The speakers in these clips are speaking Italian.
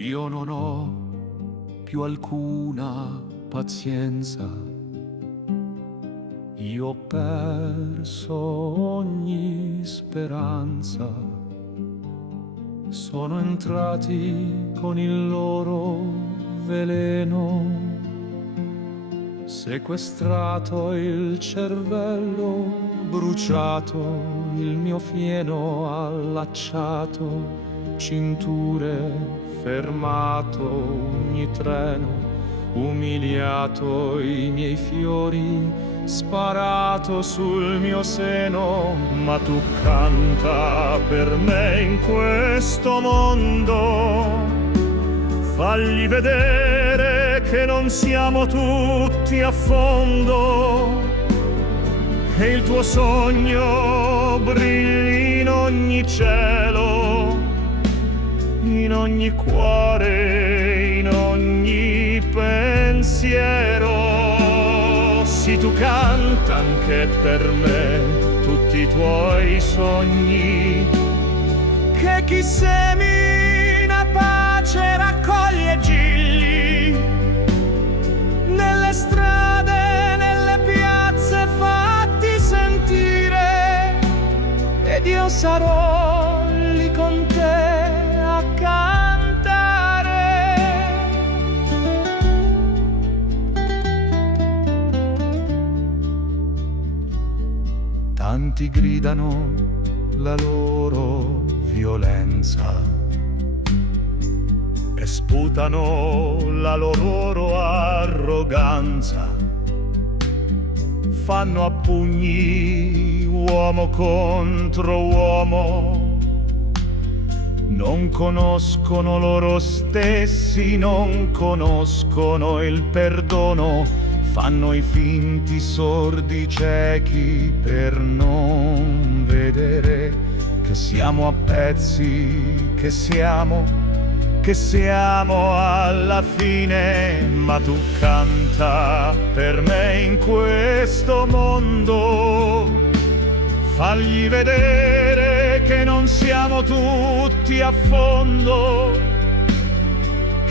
Io non ho più alcuna pazienza, io ho perso ogni speranza. Sono entrati con il loro veleno, sequestrato il cervello, bruciato il mio fieno, allacciato cinture, fermato ogni treno, umiliato i miei fiori, sparato sul mio seno. Ma tu canta per me in questo mondo, fagli vedere che non siamo tutti a fondo, che il tuo sogno brilli in ogni cielo, in ogni cuore, in ogni pensiero. Sì, tu canta anche per me tutti i tuoi sogni, che chi semina pace raccoglie gigli, nelle strade, nelle piazze fatti sentire, ed io sarò lì con te a cantare. Tanti gridano la loro violenza e sputano la loro arroganza, fanno a pugni uomo contro uomo, non conoscono loro stessi, non conoscono il perdono, fanno i finti sordi ciechi per non vedere che siamo a pezzi, che siamo alla fine. Ma tu canta per me in questo mondo, fagli vedere che non siamo tutti a fondo,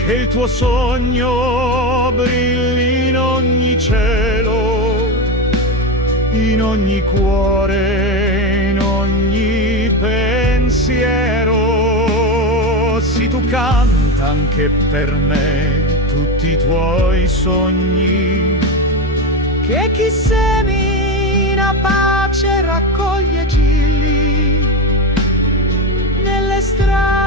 che il tuo sogno brilli in ogni cielo, in ogni cuore, in ogni pensiero. Sì, tu canta anche per me tutti i tuoi sogni, che chi semina pace raccoglie gigli, nelle strade,